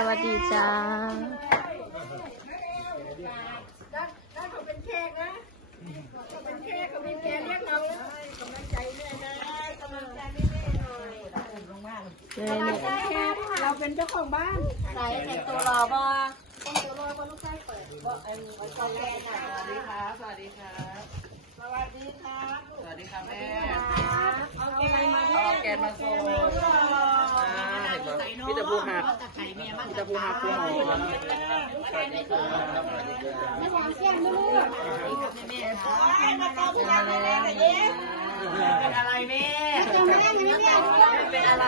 สวัสดีจ้าถ้าเขาเป็นแขกนะเขาเป็นแขกเขาเป็นแขกเรียกเรากำลังใจแม่นะกำลังใจแม่หน่อยเลยเนี่ยแขกเราเป็นเจ้าของบ้านใส่แต่งตัวรอบ่ต้องตัวรอก็ลูกชายเปิดว่าไอ้มีไว้ก่อนแรกนะสวัสดีครับ สวัสดีครับ สวัสดีครับ สวัสดีครับแม่เอาอะไรมาเอาแกนมาโซ่ พี่ตะพูหักพี่ตะพูหักคุณหมอไม่วางแก้มด้วยลูกให้มาต้มยำแม่เลยเย้เป็นอะไรแม่ต้มมาได้ไหมแม่เป็นอะไร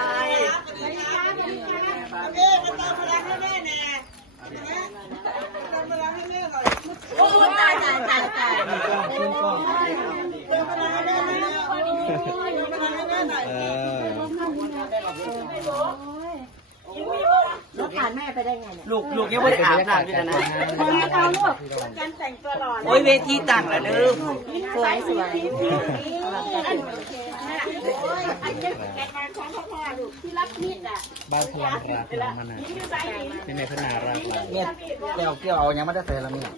สวัสดีครับสวัสดีครับเอ๊ะมาต้มพลังให้แม่แน่ต้มพลังให้แม่หน่อย โอ้ตายตายตายตาย เติมพลังให้แม่หน่อยเติมพลังให้แม่หน่อย รถผ่านแม่ไปได้ไงเนี่ยลูกลูกยังไม่ได้อาบน้ำด้วยนะเอาลูกการแต่งตัวหล่อโอ้ยเวทีตั้งแล้วเด้อสวยสวยแกมาของพ่อพ่อลูกที่รับมีดอะบ้านพลังรักน้องมานาวเป็นในพนารักเราเนี่ยแก้วเกี่ยวเอายังไม่ได้ใส่ละเนี่ย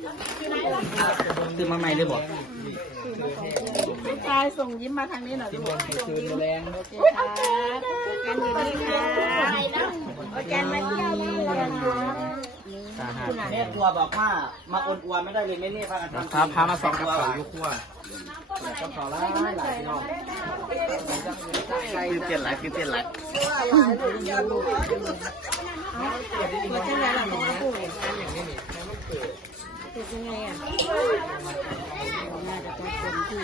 ตื่นมาใหม่เลยบอกลูกชายส่งยิ้มมาทางนี้หน่อยลูกคืนแรงกันอยู่นี่ค่ะแกนมาเที่ยว บ้านเราค่ะสาหัสแม่ครัวบอกว่ามาอนอวนไม่ได้เลยแม่เนี่ยพากันทำครับพามาสองกระเป๋ายุคขั้วกระเป๋าละหลายน้องคือเตียนหลายคือเตียนหลายเป็นยังไงอะน่าจะต้องคนที่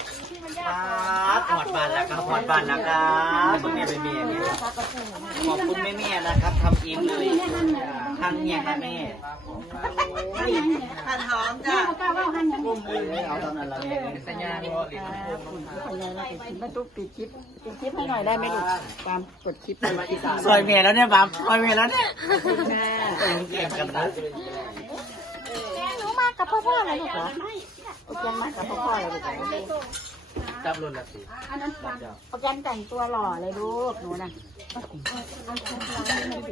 ค รับหอดบานแล้วครับหอดบานแล้วครับตรงนี้เป็นเมียเนี่ยขอบคุณแม่แม่ๆนะครับทำเองเลยทำเนี่ยค่ะแม่หั่นหอมจ้ะมุมมือเอาตอนนั้นละแม่สัญญาณว่าหลีคนใหญ่เราไปคิดมาตุ๊กปิดคลิปปิดคลิปให้หน่อยได้ไหมลูกตามกดคลิปเลยซอยเมียแล้วเนี่ยบ้ามซอยเมียแล้วเนี่ยแม่เก่งกันนะหนูมากับพ่อพ่อเลยลูกเหรอโอเคมากับพ่อพ่อเลยลูก จับรุ่นละสิโอเคแต่งตัวหล่อเลยลูกหนูนะ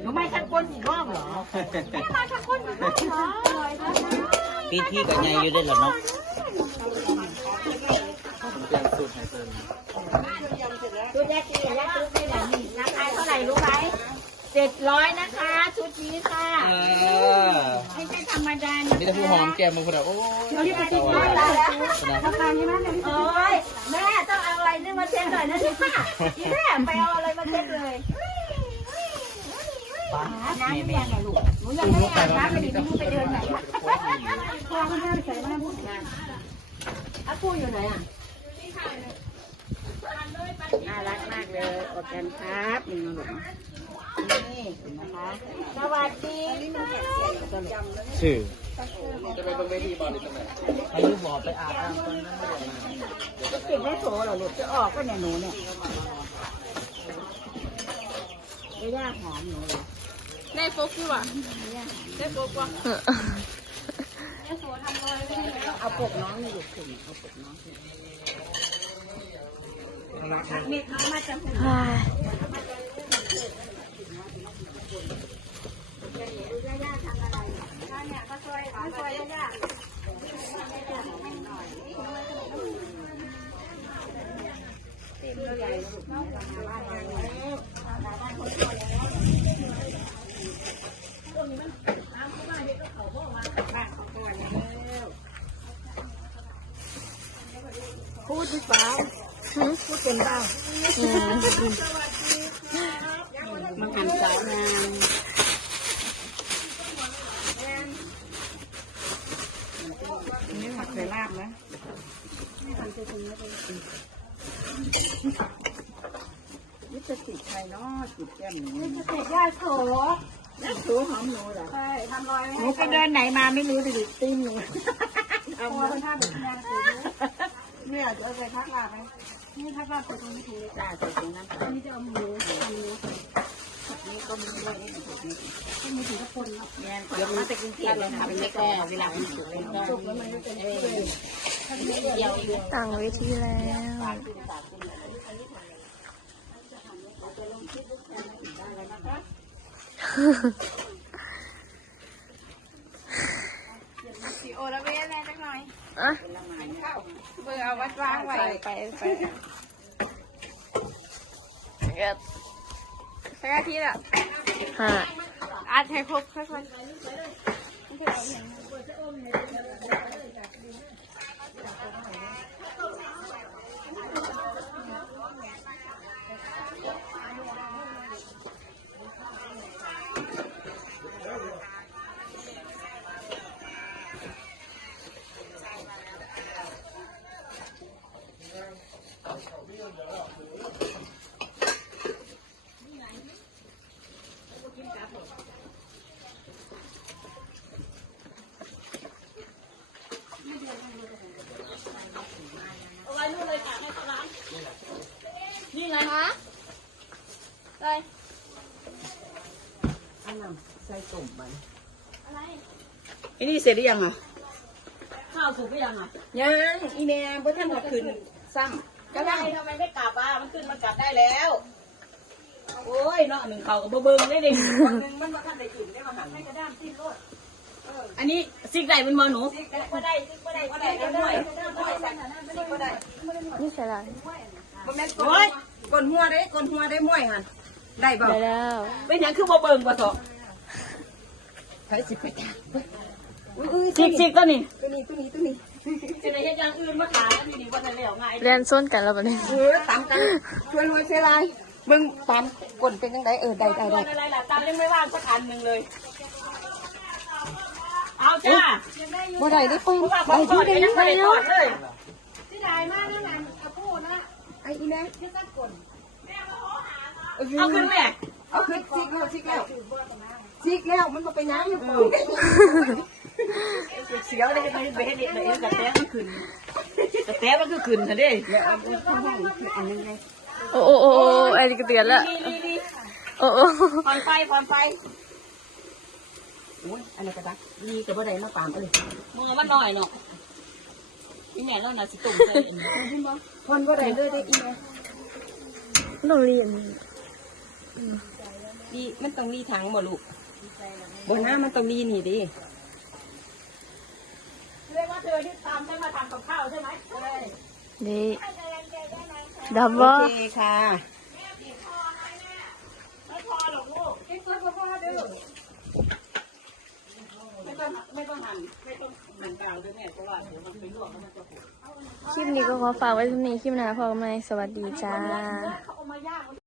หนูไม่ทักก้นอีกรอบเหรอมาทักก้นอีกรอบเหรอพี่พี่กับไงอยู่ได้หรอเนาะชุดแรกที่แรกชุดที่ไหนราคาเท่าไหร่รู้ไหม เจ็ดร้อยนะคะ ชุดนี้ค่ะเออไม่ใช่ธรรมดานี่จะพูดหอมแก้มมึงคนเดียวโอ้เราที่ไปที่ร้อยแล้วราคานี้นะโอ้ยแม่ต้องเอาอะไรนี่มาเช็ดหน่อยนะที่ค่ะแม่ไปเอาอะไรมาเช็ดเลยน้ำไม่ยังไงลูกหนูยังไม่ได้อาบน้ำไปดิหนูไปเดินไหนพอมันเดินใส่มาพูดงานอากูอยู่ไหนอะน่ารักมากเลย โอเคครับนี่ลูกนี่นะคะสวัสดีค่ะชื่อให้ลูกบอกไปอาบน้ำตอนนั้นไม่ได้จะติดไม่โสเหรอลูกจะออกก็เนี่ยหนูเนี่ยไม่ยากหอมหนูเลยได้โฟกัสว่ะได้โฟกัสเอาปกน้องนี่ลูกถึงเอาปกน้อง ถึงเม็ดน้องมาจะถึงย่าทำอะไรเนี่ยก็ช่วยก็ช่วยย่าเต็มใหญ่ลูกน้องมาบ้านแล้ว พูดดีกว่าพูดเป็นบ้างมาหันสาวนางนี่ผักใส่ลาบนะนี่ จะติดใครเนาะติดแก้มนี่จะติดยาโถย่าโถหอมหนูเหรอใช่ทำรอยหนูไปเดินไหนมาไม่รู้ดิดตีนหนูทำตัวเป็นท่าแบบนี้เนี่ยจะเอาใส่พักลาไหมนี่พักลาใส่ตรงนี้ทีจ้าใส่ตรงนั้นนนี้จะเอาหมูทำหมูนี่ก็มีด้วยนี่ก็มีถึงทุกคนเนาะแม่เดี๋ยวมาไปกินเกี๊ยวเลยค่ะเป็นแก่เวลาเป็นสุกแล้วมันก็เป็นเดียวเดียวต่างเวทีแล้ว สีโอละเว้แน่จักหน่อยอะเบิ่งเอาวัดวางไว้ไปไปสักอาทิตย์ละห้าอาจให้ครบค่อยๆ เลยอันนั้นใส่ตุ่มมันอะไรอันนี้เสร็จหรือยังอะ ข้าวสุกหรือยังอะยังอีแม่บ่ทันมาคืนซ้ำก็ได้ทำไมไม่กลับอะมันขึ้นมากลับได้แล้ว โอ้ยเนาะหนึ่งเขากับเบิ่งได้ดิคนหนึ่งมันมาทันได้กินได้มาหันให้กระด้ามซิ่งรถอันนี้ซิกได้เป็นมอหนูซิกก็ได้ซิกก็ได้ก็ได้ก็ได้ก็ได้ก็ได้นี่ใช่ละบ่แม่นกดกดหัวได้กดหัวได้ม้วยหั่น ได้บ่ได้แล้วเป็นหยังคือบ่เบิ่งบ่สอใครสิไปจ้าซิกซิกตัวนี้ตัวนี้ตัวนี้ตัวนี้จะได้เฮ็ดอย่างอื่นมาขายอันนี้ว่าจะเลี้ยวง่ายเรียนส้นกันแล้วบัดนี้เออตามกันช่วยรวยเสียลายเบิ่งตามกดเป็นจังไดเออได้ได้ได้อะไรล่ะตามเล่นไม่ว่างสักอันหนึ่งเลย เอาจ้าบ่ได้ได้ปืนเพราะว่าขได้องทที่อดได้ยังไม่ได้ได้ทอดเลยไอ้อีแม่ เอาขึ้นแม่เอาขึ้นซิกแล้วซิกแล้วซิกแล้วมันบ่ไปยังอยู่ปูเสียวได้ไปไปให้เด็กเลยกระแตมันขึ้นกระแตมันคือขึ้นเถอะเด้โอ้โอ้โอ้ไอ้นี่ก็เตือนละโอ้โอ้ผ่อนไฟผ่อนไฟโอ้ยอันนี้ก็ได้ดีแต่บ่ได้มาปามเอ้ยมึงเอามันหน่อยเนาะพี่แม่เราน่ะสิตุ่มเลยคนบ่ได้เลยได้อีแม่ต้องเรียน ดีมันต้องมีทางบ่ลูกบ่นะมันต้องมีนี่ดิเรียกว่าเธอที่ตามฉันมาทำกับข้าวใช่ไหมนี่ดับโอบ่เคค่ะไม่พอหรอกลูกไม่ต้องไม่ต้องหั่นไม่ต้องหั่นกลางด้วยแม่เพราะว่าเดี๋ยวมันไปลวกแล้วมันจะผุคลิปนี้ก็ขอฝากไว้เท่านี้คลิปหน้าพอกันใหม่สวัสดีจ้า